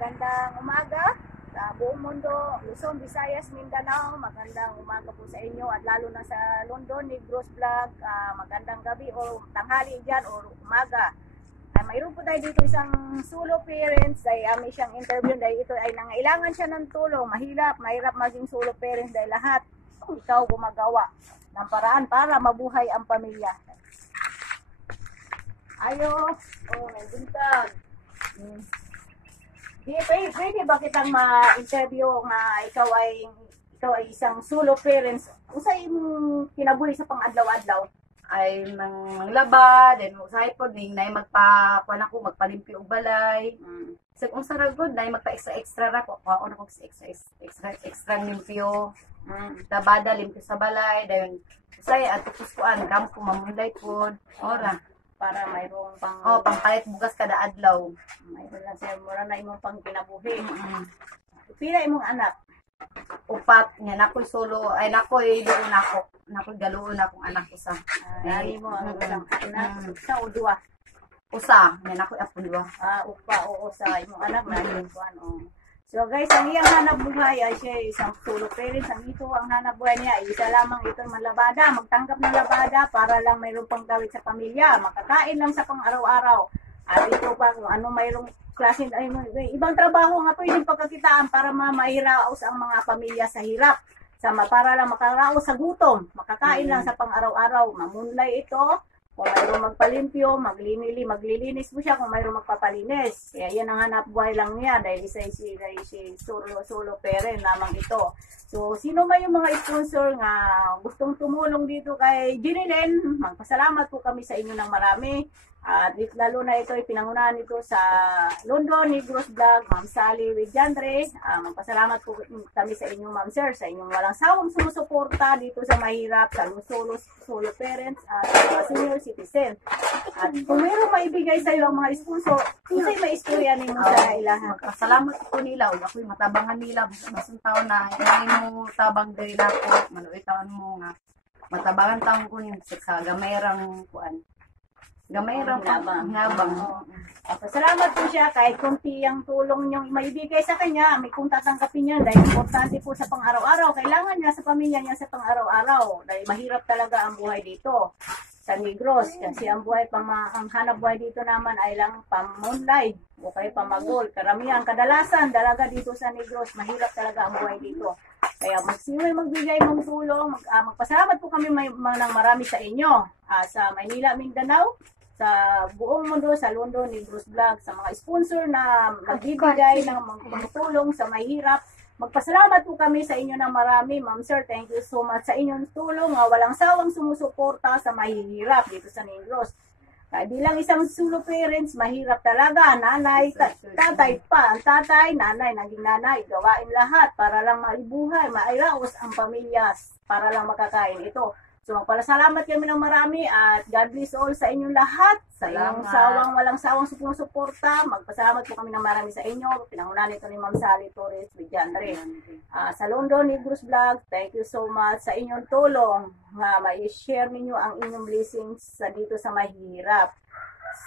magandang umaga sa buong mundo, Luzon, Visayas, Mindanao. Magandang umaga po sa inyo at lalo na sa London, Negros Vlog. Magandang gabi o tanghali dyan o umaga. Mayroon po tayo dito isang solo parents dahil may siyang interview dahil ito ay nangailangan siya ng tulong. Mahirap maging solo parents dahil lahat ikaw gumagawa ng paraan para mabuhay ang pamilya. Ayo, may buntag. Pwede ba kitang ma-interview nga ikaw ay isang solo parents? Usay mong kinabuhi sa pang-adlaw-adlaw? Ay manglaba, then usahay po ding na magpakuan ako, magpalimpyo og balay. So kung sarag good na magpa-extra ra ko, kuha ko extra limpyo. Dabada limpyo sa balay, then usay at kuan kampo mamulay pod. Ora Para mayroong pangpalit bugas kada adlaw. Mayroon lang siya, mura na imong pang kinabuhi. Pila imong anak? Upat nga nakoy solo, ay nakoy doon ako. Nakoy galuon akong anak usa. Nani mo ang isang anak sa o duwa? Usa, nga nakoy apo duwa. Upa o sa imong anak na yung kuan o. So guys, ang iyang hanap buhay ay siya isang solo parents. Ang ito ang hanap buhay niya, isa lamang ito malabada, magtanggap ng labada para lang mayroong panggawit sa pamilya, makakain lang sa pang-araw-araw. At ito pa kung ano mayroong klase, ibang trabaho nga pwedeng pagkakitaan para mairaos ang mga pamilya sa hirap. Para lang makaraos sa gutom, makakain lang sa pang-araw-araw. Mamunlay ito. Kung mayroong magpalimpyo, maglilinis mo siya kung mayroong magpapalinis. Kaya yan ang hanap buhay lang niya dahil isa solo parent lamang ito. So, sino man yung mga sponsor nga gustong tumulong dito kay Ginilyn, magpasalamat po kami sa inyo ng marami. At lalo na ito ay pinangunahan nito sa London, Negros Vlog, Ma'am Sally with Jandre. Magpasalamat po kami sa inyo, Ma'am Sir, sa inyong walang sawang sumusuporta dito sa mahirap, sa solo parents at sa senior citizen. At kung mayroong maibigay sa iyo ang mga sponsor, kasi may istorya nimo sa ilahan. Salamat po nila. Ako'y matabangan nila. Masang taon na. Hindi mo tabang dahil ako. Manuwi taon mo nga. Matabangan taon ko yung sa gamerang kuan. Gamerang ngabang. Salamat po siya kahit kunti ang tulong niyong maibigay sa kanya. May kung tatanggapin niya dahil importante po sa pang-araw-araw. Kailangan niya sa pamilya niya sa pang-araw-araw. Dahil mahirap talaga ang buhay dito sa Negros. Kasi ang hanap buhay dito naman ay lang pamunlay o kaya pamagol. Karamihan, kadalasan dalaga dito sa Negros. Mahirap talaga ang buhay dito. Kaya magbigay ng tulong. Magpasalamat po kami ng marami sa inyo. Sa Maynila, Mindanao, sa buong mundo, sa London, Negros Vlog, sa mga sponsor na magbibigay ng tulong sa mahirap. Magpasalamat po kami sa inyo ng marami. Ma'am Sir, thank you so much sa inyong tulong. Walang sawang sumusuporta sa mahihirap dito sa Negros. Bilang isang solo parents, mahirap talaga. Nanay, tatay pa. Ang tatay, nanay, naging nanay. Gawain lahat para lang maibuhay, mairaos ang pamilya, para lang makakain ito. So, magpasalamat kami ng marami at God bless all sa inyong lahat. Sa inyong walang sawang sumusuporta. Magpasalamat po kami ng marami sa inyo. Pinangunahan ito ni Ma'am Sally Torres with Jandre. Sa London, Negros Vlog, thank you so much sa inyong tulong. Ma-share ninyo ang inyong blessings dito sa mahirap.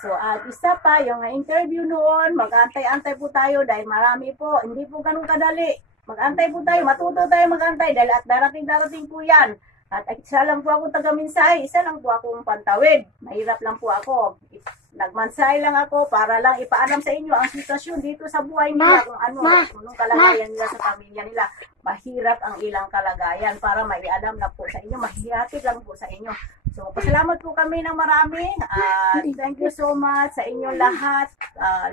So, at isa pa, yung interview noon, mag-antay-antay po tayo dahil marami po. Hindi po ganun kadali. Mag-antay po tayo, matuto tayo mag-antay dahil at darating po yan. At isa lang po akong taga-minsay, isa lang po akong pantawid. Mahirap lang po ako. Nagmansay lang ako para lang ipaalam sa inyo ang sitwasyon dito sa buhay nila, kung anong kalagayan nila sa pamilya nila. Mahirap ang ilang kalagayan para maialam na po sa inyo. Mahihatid lang po sa inyo. So, pasalamat po kami ng marami. Thank you so much sa inyong lahat.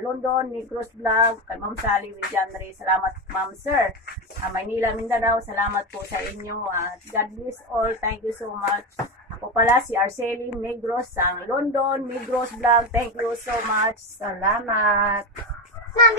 London, Negros Vlog, kay Ma'am Sally with Jandre. Salamat, Ma'am Sir. Maynila, Mindanao, salamat po sa inyo. God bless all. Thank you so much. Ako pala si Arcely Negros ang London, Negros Vlog. Thank you so much. Salamat. Ma'am,